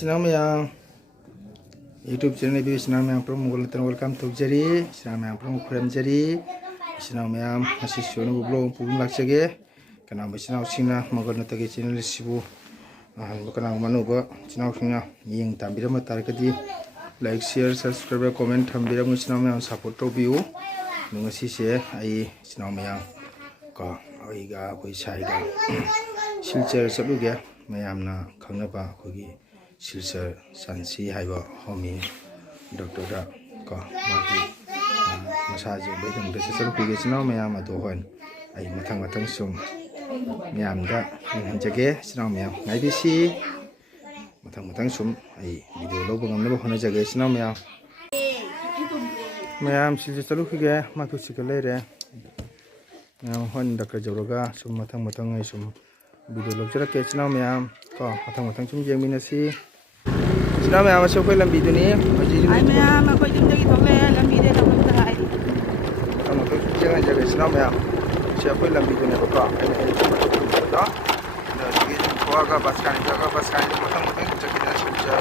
Ichina mayang YouTube channel bi ichina mayang promo welcome to jari ichina mayang promo khurem jari ichina mayang asi sonu blog pum lakchage kana ichina singna magon tagi channel sibu kana manu ba ichina singna yeng tambirama tarkadi like share subscribe comment thambiramu ichina mayang support to biu nungasi se ai ichina mayang ka aiga koi saiga silcher sabuge mayamna khangnaba khogi silcher sansi haiba homi doctor da ko magi massage bedam de sesar pige chino mayam ado hon ai mathang sum mayam da jage chino mayam ngai bisi mathang sum ai video lo bangam ne hona jage chino mayam silcher chalu pige mathu sikale re mayam hon doctor joroga sum mathang ai sum video lo jara ke chino mayam ko mathang sum jengminasi chino mayam so ko lam video ni ai mayam ko jum jagi thole lam video da ko hai tamo ko jeng jaga chino mayam so ko lam video ni ko da da ji ko ga baskan mathang jagi da silcha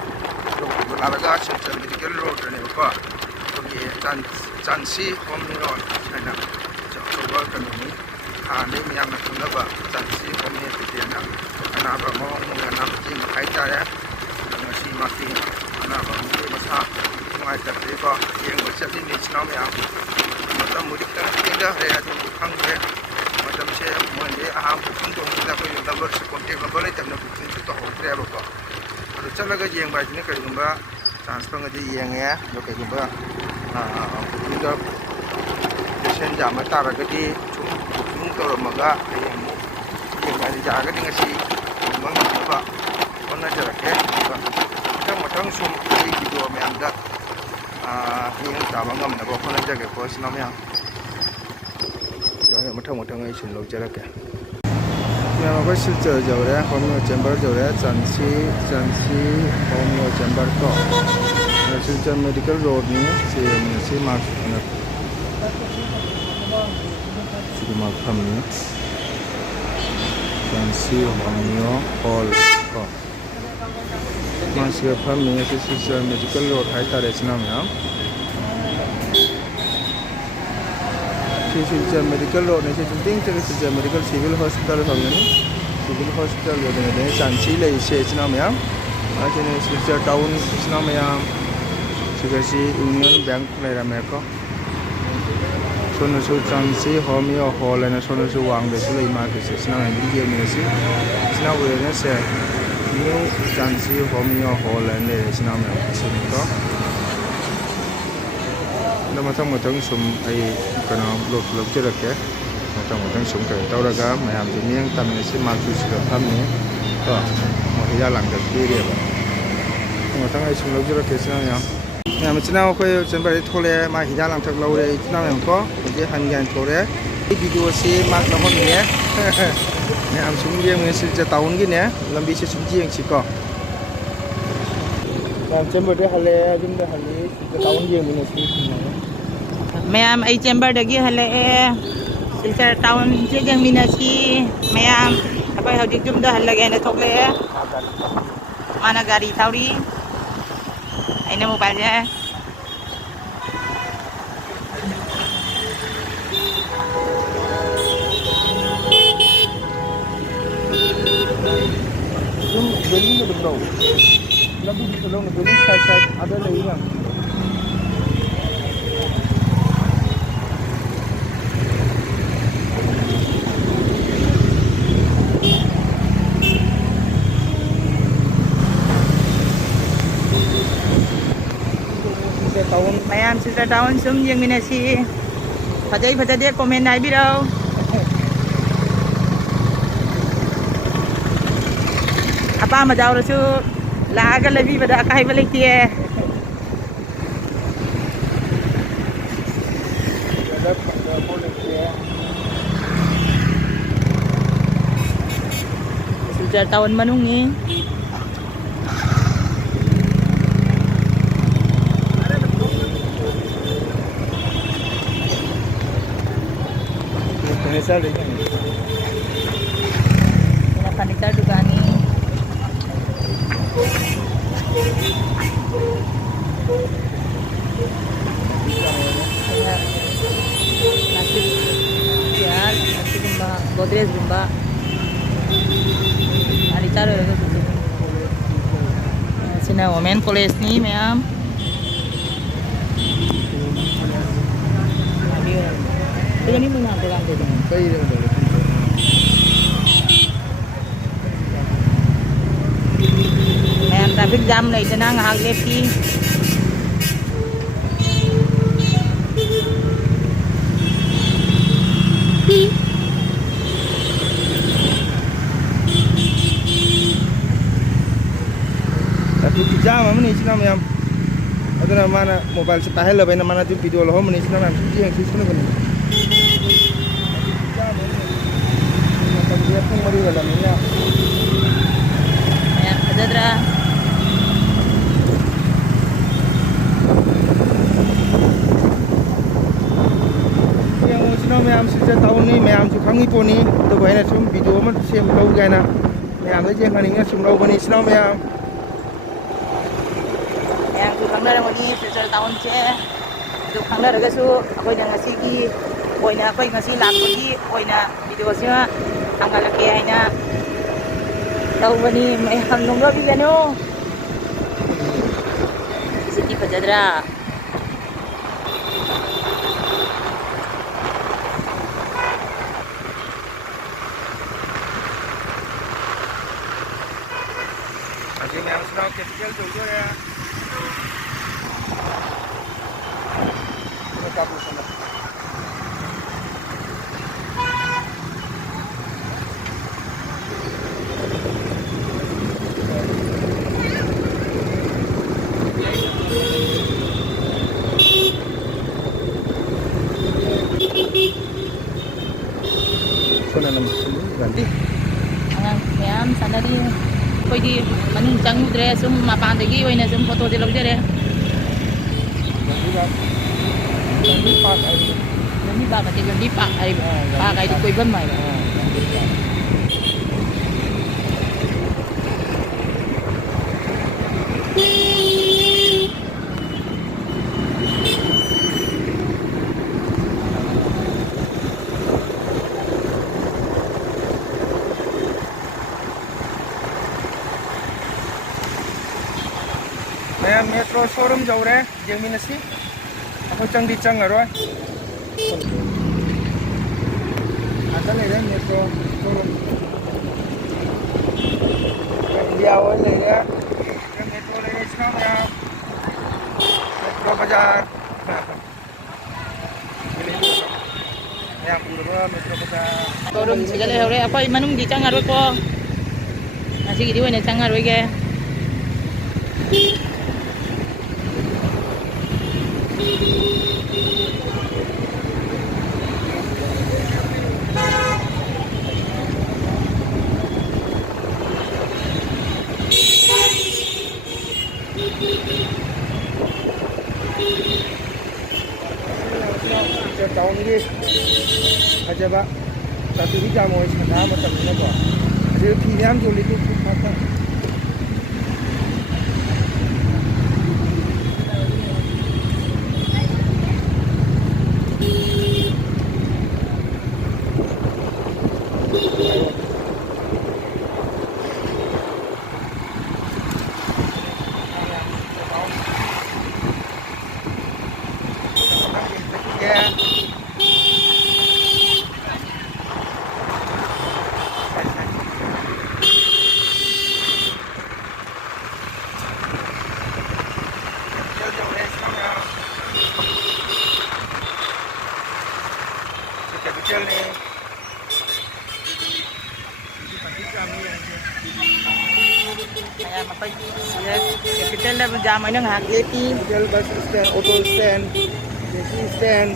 lo alaga silcha medical road ni ko ye chansi home road ana so ko kan ni ni mayam na tunaba chansi home ni tiana ana ba mo na ji khai ta ya si mati ana ba mo masa ngai ta de ko yeng ba chati ni chna me am matam mudik ta tinda re adu khang re matam se mo ne a bu khung to da ko yo number se contact number le tamna booking to ho tre ba ko adu chala ga yeng ba ni ka gumba chance pa ga di yeng ya lo ka gumba booking da sen ja ma ta ra ga di booking to ma ga yeng ga di ja ga di ngasi mang ba ona jara ke mathang sum ai video me amda yeng ta bangam na ko ona jaga ko sinam ya mathang ai sin lo jara ke ya ma ko sil jawre homo chamber jawre chansi homo chamber to silchar medical road ni si mark na si mark khamni chansi homo hall ko masih family silchar medical road hai tare sinam ya silchar medical road ne ting silchar medical civil hospital thangani civil hospital ne chansi lai se sinam ya ajene silchar town sinam ya sigasi union bank lai rameko sono su chansi homeo hall na sono su wang de sulai market se sinam ya video ne se sinam ne se new chansi homeo hall ne sinam ya sinko na mathang sum ai kana blog jera ke mathang sum ka tawraga mayam ji miang tamne se marchu sira thamni to mo ya lang da dire ba mathang ai sum log jera ke sinam ya na machina ko chamber thole ma hija lang thak lo re sinam ya ko je han gan thore video se mak na hon ne ne am sum je me sil ja taun gi ne lambi se sum ji ang chi ko nam chamber de hale jum de hale ja taun gi me ne si mayam ai chamber de gi hale silchar town je jang minasi mayam apai hojik jum da hale ge ne thokle mana gari thauri aina mobile je building the below labi below the building side ada lagi yang tahun mayam silchar town sum jeng minasi phajai de comment nai bi rau apa ma jaw rasu la ga labi bada kai ba lektie silchar town manung ni furniture lagi ni furniture juga ni Nasi, ya, nasi gumba, Godrej gumba. Hari चालू रहेगा तो sini women college nih, ma'am. Itu kan ini mana program itu? Ma'am, traffic jam này cho nên ngahak lepi. Tapi jam mana ni sini ma'am? Ada nama mana mobile se pahel lebih nama mana tu video loh mana sini ma'am? Sini yang sini kan? Dia pun mari dalam ni ya. Ya, ada dra. Yang sini ma'am sejak tahun ni ma'am tu kami pun ni tu boleh nak video mana siap tahu kan? Ma'am tu jangan ingat semua orang ni sini ma'am. Yang tu kang dah lagi sejak tahun je. Tu kang dah agak su, aku yang ngasih ki, aku yang ngasih lagu ki, aku yang video sih. Anggal lagi hanya tahu bani macam nunggu lagi kan yo. CCTV pejadra. Aje ma'am sudah capital tu ya. Kita kabur sana. Sana nama ganti. Ang ma'am sana di koi di manung chang udre sum mapan degi oina sum photo de log jare. Ganti pas aja. Gandi ba ka gandi pa ay pa kay di koi ban mai. Ma'am metro showroom jauh re, jeng minasi. Aku cang di cang aroy. Ada le metro showroom. Dia awal le ya. Metro le sekarang ya. Metro bazaar. Ya pura metro bazaar. Showroom segala hore apa manung di chang aroi ko. Nasi gidi oina chang aroi ge. Tahun ini aja pak satu jam mau sana macam mana pak? Jadi pilihan juli itu apa? Kecil nih. Kaya mapag capital na jamay nang hak lepi. Kecil bus stand, auto stand, taxi stand.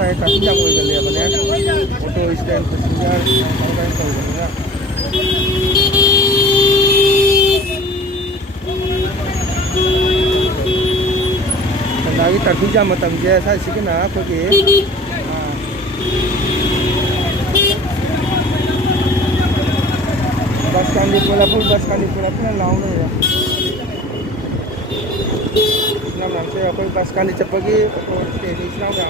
Saya tak jam boleh lihat mana. Auto stand passenger, apa yang kau lihat? traffic jam matamje sai sigina khogi bus stand pula full bus stand pula pun laung ya nam se koi bus stand chapagi stage is now ga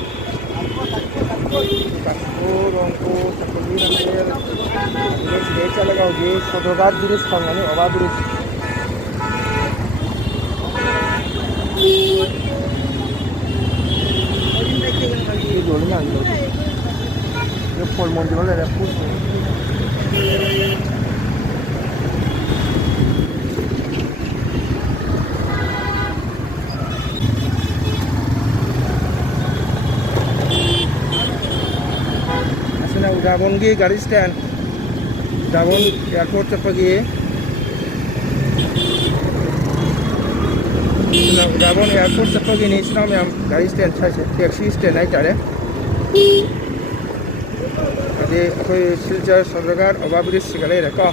kasku rongku sakuli namir this day chalagaoge Sodogar bridge khangani Oba bridge ये जोड़ी में आने लगे ये fall Monty वाले rap push असना उदाबन की गाड़ी स्टैंड उदाबन एयरपोर्ट चपगी उदाबन एयरपोर्ट चपगी नहीं सुना मैं गाड़ी स्टैंड टैक्सी स्टैंड है चारे अभी कोई सिलचर Sodogar Oba bridge सिगले रखा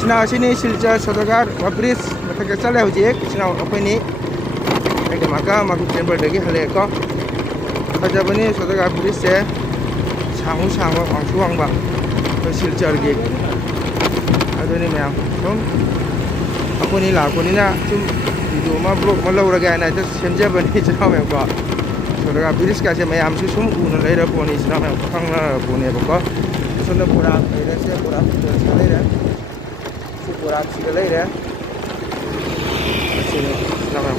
सिना सिनी सिलचर Sodogar Oba bridge मतलब क्या चले हो जी एक सिना अपने नहीं एक माका माकु चैम्बर देगी हले का अजब नहीं Sodogar bridge से सांगू सांगू आंसू आंबा तो सिलचर की अदुनी में तुम अपनी लाकोनी ना तुम वीडियो में ब्लॉग में लौट गया ना तो सेंजर बनी चला मैं को Sodogar bridge का से मैं हमसे सुन उन ले रहा पोनी चला मैं खांग रहा पोनी बको सुन पूरा मेरे से पूरा चले रहा पूरा चले रहा चलो चला मैं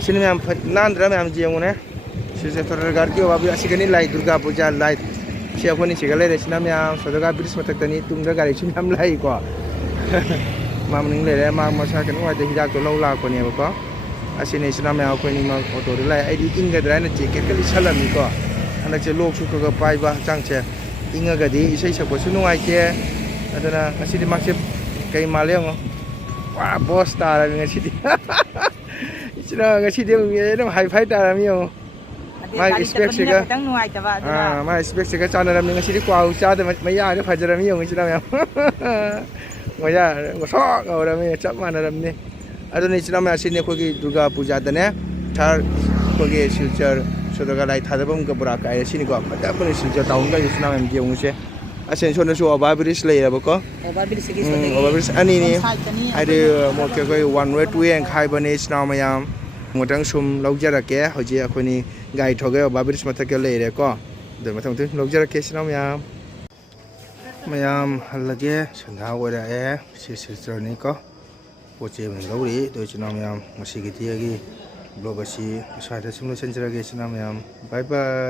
sini memang nandra memang jiang mana, sisa Sodogar ki Oba bridge asyik ni light Durga Puja light, siapa ni segala ni sini memang Sodogar bridge macam tadi tunggu gari sini memang light ko, mam ning le mam masa kan wajah hidak tu lau ko ni apa ko, asyik ni sini memang aku ni mam auto tu light, ID ingat dah ni jacket kali salam ni ko, anak celok suka ke pai bah cang ce, ingat gadi isai siapa sunu aje, ada na asyik di maksud kayak Malayang, wah bos tar ni asyik di. Cina ngasih dia ni high five dah ramai oh. Mai expect sega. Mai expect sega cina ramai ngasih dia kuau cina mai ya dia fajar ramai oh cina ramai. Maya ngosok kau ramai cap mana ramai. Ada ni cina mai asyik ni kogi Durga Puja dah ni. Thar kogi Silchar Sodogar lai thada pun ke berak air sini ko. Ada pun Silchar tahun kan cina mai dia ngusye. Asyik soalnya so Oba bridge lay lah bako. Oba bridge segi Sodogar. Oba bridge ani ni. Ada mau ke koi one way two way yang khai bani cina mayam. Mudang sum logjar ke, hoji aku ni guide thoge Oba bridge mata ke le re ko, dah mata tu logjar ke sini mayam hal lagi senda wara si Silchar ni ko, poche mengauri tu sini mayam masih gitu lagi, blog masih saya dah semula senjata ke sini bye bye.